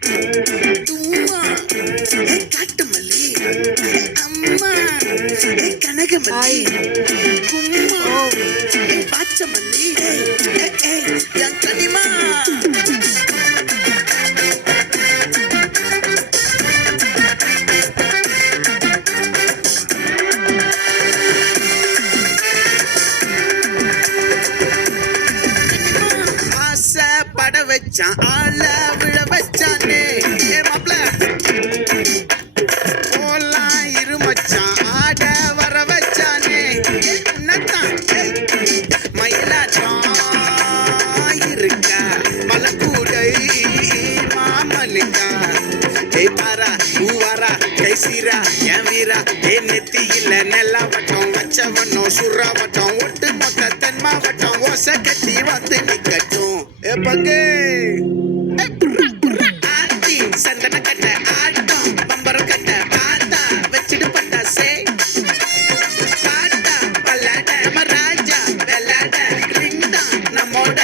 தும்மா காட்டு மல்லி அம்மா கனகமல்லி கும்மா பாச்ச மல்லி என் கனிமா பட வச்சான் ஆள விழ வச்சானே மாப்ள போலாம் இருமச்சான் ஆட வர வச்சானே உன்னத்தான் மயிலாட்டம் இருக்கா மலக்கூடை மாமலிங்கா பாரா பூவாரா கைசீரா என் வீரா நெத்தியில நெல்லா வட்டம் வச்சவனோ சுறா வட்டம் ஒட்டு மொத்த தென் மாவட்டம் ஓசை கட்டி வந்து நிக்கட்டும் பங்கே ஆத்தி சந்தன கட்ட ஆட்டம் பம்பரம் கட்ட பாத்தா வச்சிடு பட்டாசே பாட்டா பல்லாட நம்ம ராஜா வெள்ளாட ரிங்டா நம்மோட